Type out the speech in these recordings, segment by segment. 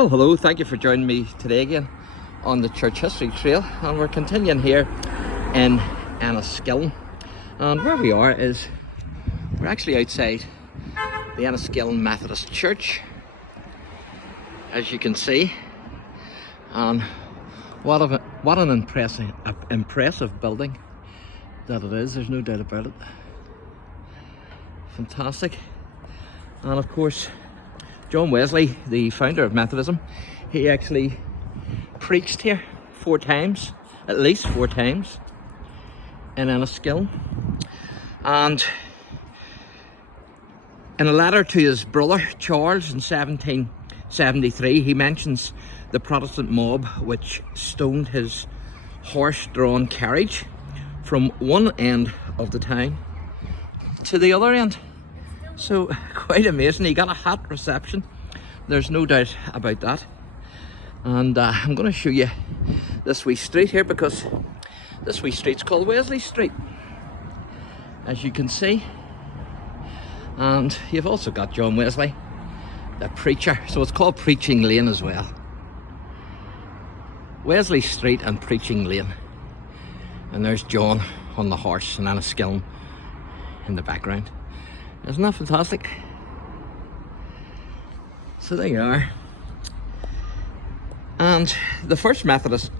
Well, hello, thank you for joining me today again on the Church History Trail, and we're continuing here in INNISKILLIng. And where we are is we're actually outside the INNISKILLIng Methodist Church, as you can see. And what an impressive building that it is, there's no doubt about it. Fantastic. And of course, John Wesley, the founder of Methodism, he actually preached here 4 times, at least 4 times, in INNISKILLIng. And in a letter to his brother Charles in 1773, he mentions the Protestant mob which stoned his horse-drawn carriage from one end of the town to the other end. So quite amazing. He got a hot reception, there's no doubt about that. And I'm going to show you this wee street here, because this wee street's called Wesley Street, as you can see. And you've also got John Wesley, the preacher, so it's called Preaching Lane as well. Wesley Street and Preaching Lane. And there's John on the horse and INNISKILLIng in the background. Isn't that fantastic? So there you are. And the first Methodist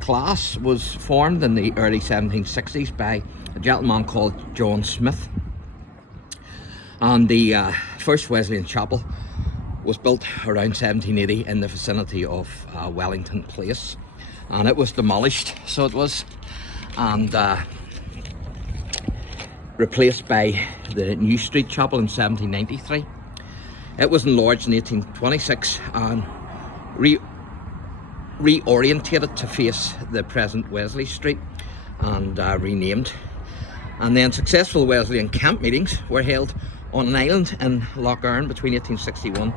class was formed in the early 1760s by a gentleman called John Smith. And the first Wesleyan chapel was built around 1780 in the vicinity of Wellington Place. And it was demolished, so it was, and replaced by the New Street Chapel in 1793. It was enlarged in 1826 and reorientated to face the present Wesley Street and renamed. And then successful Wesleyan camp meetings were held on an island in Lough Erne between 1861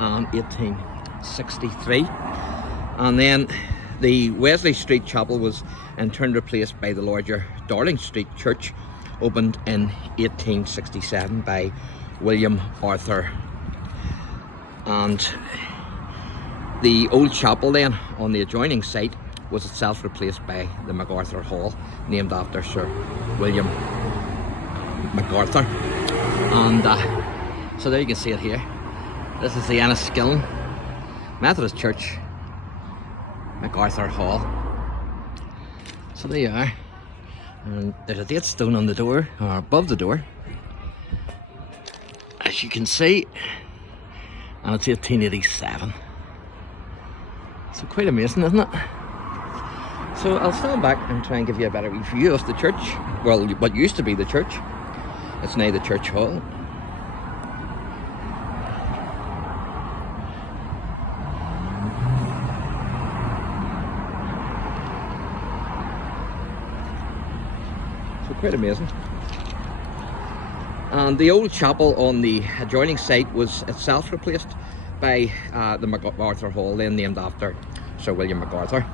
and 1863. And then the Wesley Street Chapel was in turn replaced by the larger Darling Street Church, opened in 1867 by William Arthur. And the old chapel then on the adjoining site was itself replaced by the MacArthur Hall, named after Sir William MacArthur. And so there you can see it here. This is the INNISKILLIng Methodist Church, MacArthur Hall. So there you are. And there's a date stone on the door, or above the door, as you can see, and it's 1887. So quite amazing, isn't it? So I'll stand back and try and give you a better view of the church. Well, what used to be the church. It's now the church hall. So quite amazing. And the old chapel on the adjoining site was itself replaced by the MacArthur Hall, then named after Sir William MacArthur.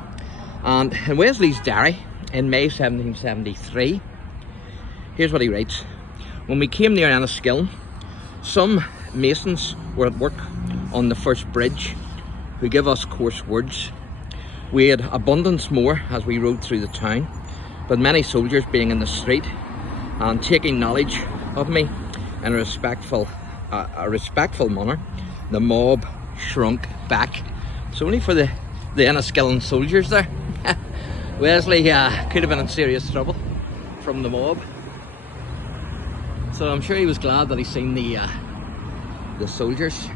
And in Wesley's diary in May 1773, here's what he writes. When we came near INNISKILLIng, some masons were at work on the first bridge, who give us coarse words. We had abundance more as we rode through the town, but many soldiers being in the street and taking knowledge of me in a respectful manner, the mob shrunk back. So only for the INNISKILLIng soldiers there. Wesley could have been in serious trouble from the mob. So I'm sure he was glad that he seen the soldiers.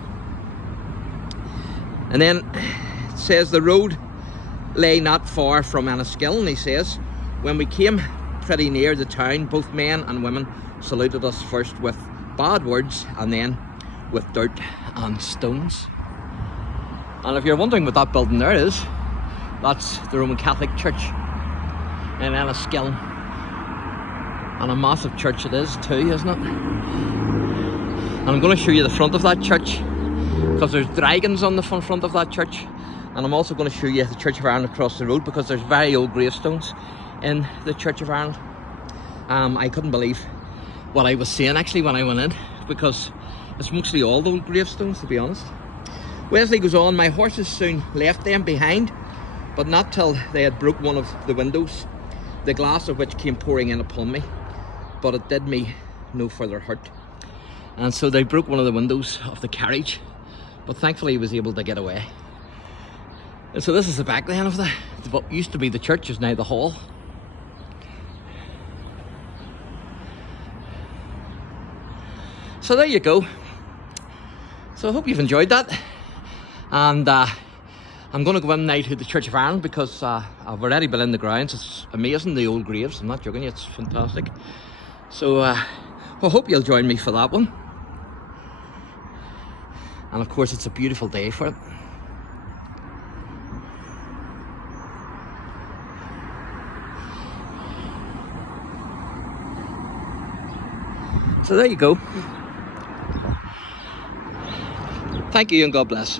And then it says the road lay not far from INNISKILLIng. He says, when we came pretty near the town, both men and women saluted us first with bad words and then with dirt and stones. And if you're wondering what that building there is, that's the Roman Catholic Church in INNISKILLIng. And a massive church it is too, isn't it? And I'm going to show you the front of that church, because there's dragons on the front of that church. And I'm also going to show you the Church of Ireland across the road, because there's very old gravestones in the Church of Ireland. I couldn't believe what I was seeing actually when I went in, because it's mostly all old gravestones, to be honest. Wesley goes on, my horses soon left them behind, but not till they had broke one of the windows, the glass of which came pouring in upon me, but it did me no further hurt. And so they broke one of the windows of the carriage, but thankfully he was able to get away. And so this is the back then of what used to be the church is now the hall. So there you go. So I hope you've enjoyed that. And I'm going to go in now to the Church of Ireland because I've already been in the grounds. It's amazing, the old graves. I'm not joking, it's fantastic. So I hope you'll join me for that one. And of course it's a beautiful day for it. So there you go. Thank you and God bless.